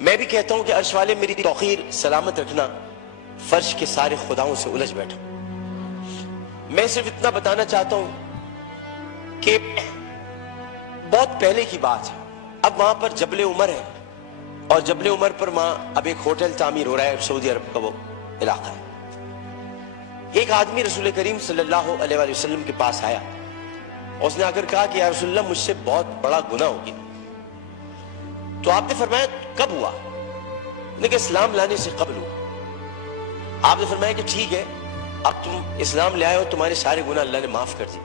میں بھی کہتا ہوں کہ عرش والے میری توقیر سلامت رکھنا، فرش کے سارے خداؤں سے الجھ بیٹھا۔ میں صرف اتنا بتانا چاہتا ہوں کہ بہت پہلے کی بات ہے، اب وہاں پر جبل عمر ہے، اور جبل عمر پر وہاں اب ایک ہوٹل تعمیر ہو رہا ہے، سعودی عرب کا وہ علاقہ ہے۔ ایک آدمی رسول کریم صلی اللہ علیہ وآلہ وسلم کے پاس آیا، اس نے آ کر کہا کہ یا رسول اللہ مجھ سے بہت بڑا گناہ ہو گیا۔ تو آپ نے فرمایا کب ہوا؟ نے کہا اسلام لانے سے قبل ہوا۔ آپ نے فرمایا کہ ٹھیک ہے، اب تم اسلام لے آئے ہو، تمہارے سارے گناہ اللہ نے معاف کر دیے۔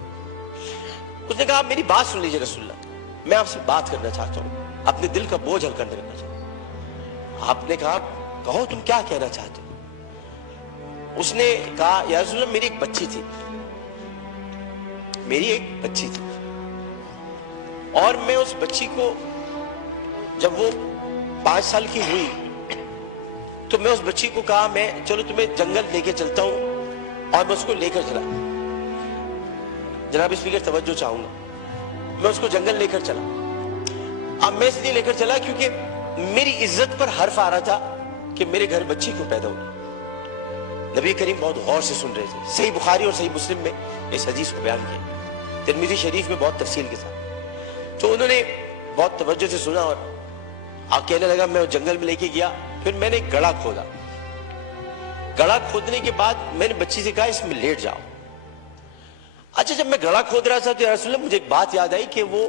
اس نے کہا آپ میری بات سن لیجئے رسول اللہ، میں آپ سے بات کرنا چاہتا ہوں، اپنے دل کا بوجھ ہلکا کرنا چاہتا ہوں۔ آپ نے کہا کہو تم کیا کہنا چاہتے ہو؟ اس نے کہا یا رسول اللہ میری ایک بچی تھی، میری ایک بچی تھی، اور میں اس بچی کو جب وہ 5 سال کی ہوئی تو میں اس بچی کو کہا میں چلو تمہیں جنگل لے کے چلتا ہوں، اور میں اس کو لے کر چلا۔ جناب اسپیکر توجہ چاہوں گا، میں اس کو جنگل لے کر چلا۔ اب میں اس لیے لے کر چلا کیونکہ میری عزت پر حرف آ رہا تھا کہ میرے گھر بچی کیوں پیدا ہوئی۔ نبی کریم بہت غور سے سن رہے تھے، صحیح بخاری اور صحیح مسلم میں اس حدیث کو بیان کیا، ترمذی شریف میں بہت تفصیل کے ساتھ۔ تو انہوں نے بہت توجہ سے سنا اور آپ کہنے لگا میں جنگل میں لے کے گیا، پھر میں نے ایک گڑھا کھودا۔ گڑھا کھودنے کے بعد میں نے بچی سے کہا اس میں لیٹ جاؤ۔ اچھا جب میں گڑھا کھود رہا تھا تو یا رسول اللہ مجھے ایک بات یاد آئی کہ وہ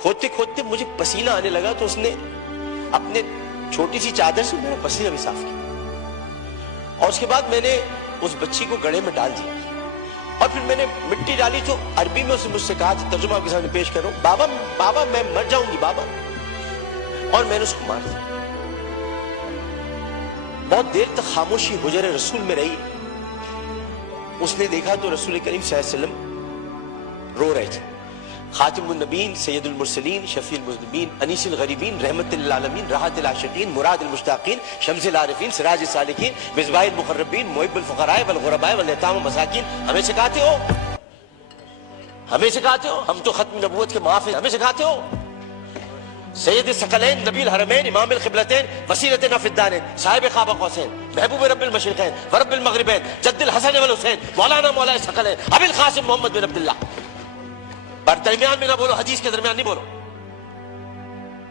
کھودتے کھودتے مجھے پسینہ آنے لگا، تو اس نے اپنے چھوٹی سی چادر سے میرا پسینہ بھی صاف کیا، اور اس کے بعد میں نے اس بچی کو گڑھے میں ڈال دیا، اور پھر میں نے مٹی ڈالی تو عربی میں اسے مجھ سے کہا، ترجمہ آپ کے سامنے پیش کروں، بابا بابا میں مر جاؤں گی بابا، اور میں نے اس کو مار دیا۔ بہت دیر تک خاموشی حجر رسول میں رہی۔ اس نے دیکھا تو رسول کریم صلی اللہ علیہ وسلم رو رہے تھے، خاتم النبیین، سید المرسلین، شفیع المذنبین، انیس الغریبین، رحمت للعالمین، راحت العاشقین، مراد المشتاقین، شمس العارفین، سراج السالکین، مصباح المقربین، محب الفقراء والغرباء والیتام والمساکین۔ ہمیں سکھاتے ہو، ہمیں سکھاتے ہو، ہم تو ختم نبوت کے محافظ، ہمیں سکھاتے ہو۔ سید الثقلین، نبی الحرمین، امام القبلتین، وسیلتنا فی الدارین، صاحب قاب قوسین، محبوب رب المشرقین ورب المغربین، جد الحسن والحسین، مولانا مولا الثقلین، ابی القاسم محمد بن عبداللہ۔ پر درمیان میں نہ بولو، حدیث کے درمیان نہیں بولو۔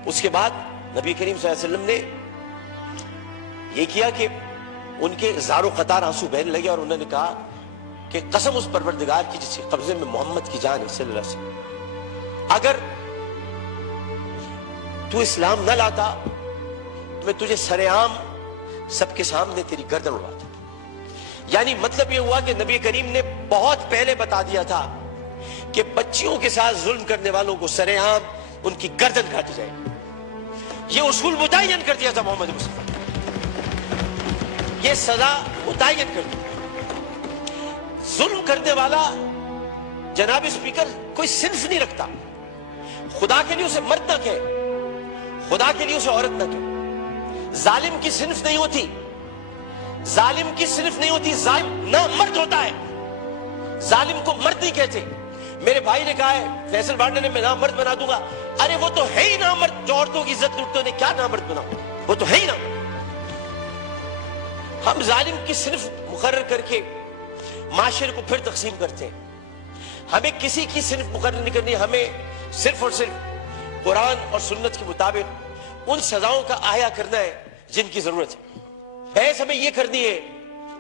اس کے بعد نبی کریم صلی اللہ علیہ وسلم نے یہ کیا کہ ان کے زار و قطار آنسو بہنے لگے، اور انہوں نے کہا کہ قسم اس پروردگار کی جس کے قبضے میں محمد کی جان ہے صلی اللہ علیہ وسلم، اگر تو اسلام نہ لاتا تو میں تجھے سر عام سب کے سامنے تیری گردن اڑاتا۔ یعنی مطلب یہ ہوا کہ نبی کریم نے بہت پہلے بتا دیا تھا کہ بچیوں کے ساتھ ظلم کرنے والوں کو سر عام ان کی گردن کاٹی جائے۔ یہ اصول متعین کر دیا تھا محمد مصطفیٰ، یہ سزا متعین کر دی۔ ظلم کرنے والا جناب اسپیکر کوئی صنف نہیں رکھتا، خدا کے لیے اسے مرد نہ کہے، خدا کے لیے اسے عورت نہ کہے۔ ظالم کی صنف نہیں ہوتی، ظالم کی صنف نہیں ہوتی، ظالم نہ مرد ہوتا ہے، ظالم کو مرد نہیں کہتے۔ میرے بھائی نے کہا ہے فیصل بانڈے نے میں نامرد بنا دوں گا، ارے وہ تو ہے ہی نامرد، جو عورتوں کی عزت لوٹتے انہیں کیا نامرد بناؤں، وہ تو ہے ہی نامرد۔ ہم ظالم کی صنف مقرر کر کے معاشرے کو پھر تقسیم کرتے ہیں۔ ہمیں کسی کی صنف مقرر نہیں کرنی، ہمیں صرف اور صرف قرآن اور سنت کے مطابق ان سزاؤں کا احیا کرنا ہے جن کی ضرورت ہے۔ بحث ہمیں یہ کرنی ہے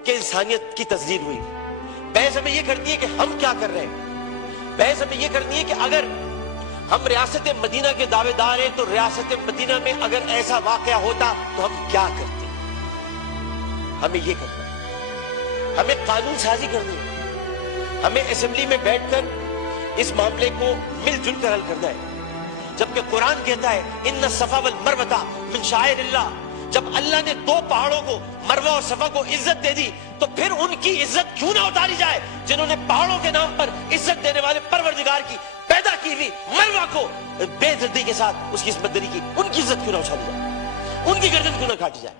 کہ انسانیت کی تذلیل ہوئی، بحث ہمیں یہ کرنی ہے کہ ہم کیا کر رہے ہیں، بحث ہمیں یہ کرنی ہے کہ اگر ہم ریاست مدینہ کے دعوے دار ہیں تو ریاست مدینہ میں اگر ایسا واقعہ ہوتا تو ہم کیا کرتے۔ ہمیں یہ کرنا ہے، ہمیں قانون سازی کرنی ہے، ہمیں اسمبلی میں بیٹھ کر اس معاملے کو مل جل کر حل کرنا ہے۔ جبکہ قرآن کہتا ہے ان الصفا والمروہ من شعائر اللہ، جب اللہ نے 2 پہاڑوں کو مروہ اور صفا کو عزت دے دی تو پھر ان کی عزت کیوں نہ اتاری جائے، جنہوں نے پہاڑوں کے نام پر عزت دینے والے پروردگار کی پیدا کی ہوئی مروہ کو بے عزتی کے ساتھ اس کی عصمت دری کی، ان کی عزت کیوں نہ اچھالی جائے، ان کی گردن کیوں نہ کاٹی جائے،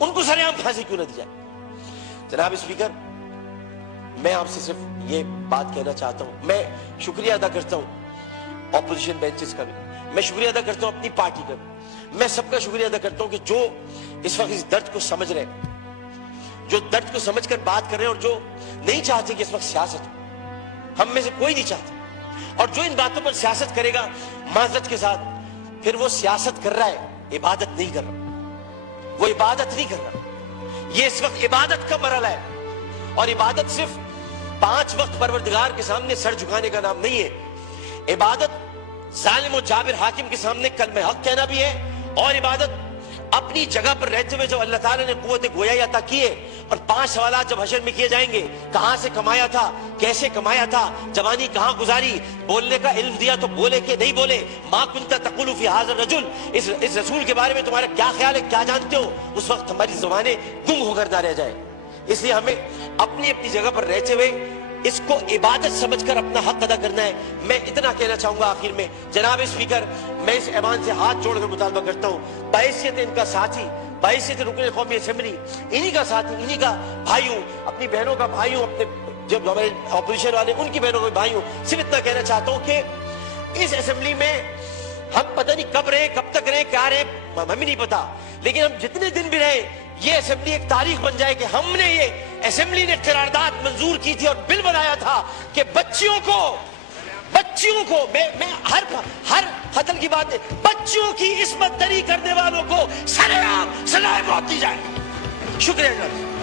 ان کو سر عام پھانسی کیوں نہ دی جائے۔ جناب اسپیکر، میں آپ سے صرف یہ بات کہنا چاہتا ہوں، میں شکریہ ادا کرتا ہوں اپوزیشن بینچز کا بھی، میں شکریہ ادا کرتا ہوں اپنی پارٹی کا بھی، میں سب کا شکریہ ادا کرتا ہوں کہ جو اس وقت اس درد کو سمجھ رہے ہیں, جو درد کو سمجھ کر بات کر رہے ہیں, اور جو نہیں چاہتے کہ اس وقت سیاست ہو. ہم میں سے کوئی نہیں چاہتا, اور جو ان باتوں پر سیاست کرے گا معذرت کے ساتھ, پھر وہ سیاست کر رہا ہے, عبادت نہیں کر رہا. وہ عبادت نہیں کر رہا. یہ اس وقت عبادت کا مرحلہ ہے, اور عبادت صرف 5 وقت پروردگار کے سامنے سر جھکانے کا نام نہیں ہے. عبادت ظالم و جابر حاکم کے سامنے کلمہ حق کہنا بھی ہے, اور عبادت اپنی جگہ پر رہتے ہوئے جب اللہ تعالیٰ نے قوت گویائی عطا کی ہے, اور 5 سوالات جب حشر میں کیے جائیں گے, کہاں سے کمایا تھا, کیسے کمایا تھا, جوانی کہاں گزاری, بولنے کا علم دیا تو بولے کہ نہیں بولے, ما کنت تقول فی ھذا الرجل, اس رسول کے بارے میں تمہارا کیا خیال ہے, کیا جانتے ہو, اس وقت ہماری زبانیں گم ہو کر نہ رہ جائے. اس لیے ہمیں اپنی اپنی جگہ پر رہتے ہوئے اس کو عبادت سمجھ کر اپنا حق ادا کرنا ہے. میں اتنا کہنا چاہوں گا آخر میں, جناب اسپیکر, میں اس ایوان سے ہاتھ جوڑ کر مطالبہ کرتا ہوں, بحیثیت ان کا ساتھی, بحیثیت رکن قومی اسمبلی, انہی کا ساتھی, انہی کا بھائی ہوں, اپنی بہنوں کا بھائی ہوں, اپنے جب ہمارے اپوزیشن والے ان کی بہنوں کا بھائی ہوں, صرف اتنا کہنا چاہتا ہوں کہ اس اسمبلی میں ہم پتہ نہیں کب رہے, کب تک رہے, کیا رہے, ہمیں نہیں پتا, لیکن ہم جتنے دن بھی رہے, یہ اسمبلی ایک تاریخ بن جائے کہ ہم نے, یہ اسمبلی نے قرارداد منظور کی تھی اور بل بنایا تھا کہ بچیوں کو میں ہر قتل کی بات ہے, بچیوں کی عصمت دری کرنے والوں کو سرعام سزائے موت دی جائے. شکریہ جناب.